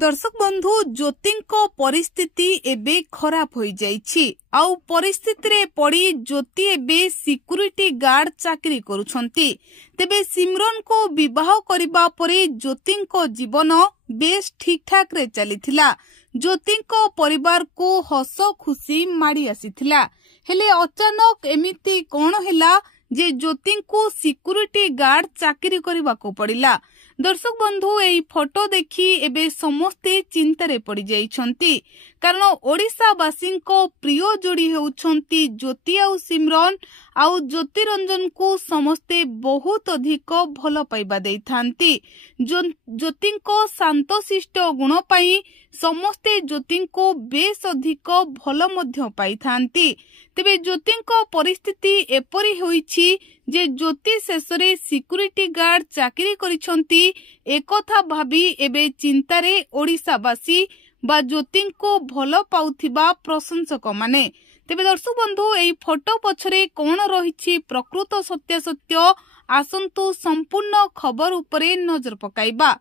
दर्शक बंधु ज्योति परिस्थिति एबे खराब हो जाइछि आउ परिस्थिति रे पड़ी ज्योति एबे सिक्यूरिटी गार्ड चाकरी करुछंती। तेबे सिमरन को विवाह करिबा परे ज्योति जीवन बेस ठीक ठाक रे चलीथिला। ज्योति परिवार को हस खुशी माड़ी आसीथिला। हेले अचानक एमिति कोन हैला जे ज्योति को सिक्यूरिटी गार्ड चाकरी करबा को पड़िला। दर्शक बंधु एई फोटो देखि एबे समस्ते चिंतारे पड़ी जाइछंती, कारण ओडिशावासी को प्रिय जोड़ी हेउछंती ज्योति आउ सिमरन। आउ ज्योति रंजन को समस्ते बहुत अधिक भल पाइबा देइथांती। ज्योति को शांतशिष्ट गुण पाई समस्ते ज्योति को बेस अधिक भल मध्य पाइथांती। तेबे ज्योति परिस्थिति एपरी होईछि जे ज्योति शेषरे सिक्यूरिटी गार्ड चाकरी करिछंती। एकथा भाबी एबे चिंतारे ओडिशावासी बा ज्योति को भल पाउथिबा प्रशंसक माने। तेबे दर्शक बंधु एई फोटो पछरे कोन रहिछि प्रकृत सत्य आसंतु संपूर्ण खबर उपरे नजर पकाइबा।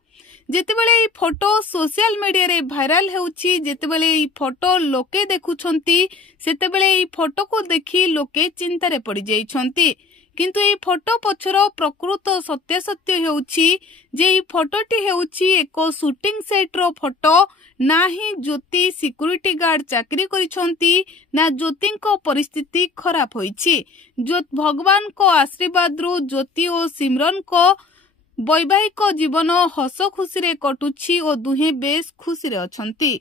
जेतेबेले एई फोटो सोशल मीडिया रे भाइराल हेउछि, जेतेबेले एई फोटो लोके देखुछंती, सेतेबेले एई फोटो को देखि लोके चिंतारे पड़ी जाइछंती। किंतु एई फोटो पछर प्रकृत सत्य हेउछि जे एई फोटोटी हेउछि एक शूटिंग सेट रो फोटो। नाही ज्योति सिक्यूरिटी गार्ड चाकरी करिछंती ना ज्योति परिस्थिति खराब होईछि। भगवान को आशीर्वाद रु ज्योति और सिमरन को वैवाहिक जीवन हस खुशी रे कटुछि और दुहे बेस खुशी रे अछंती।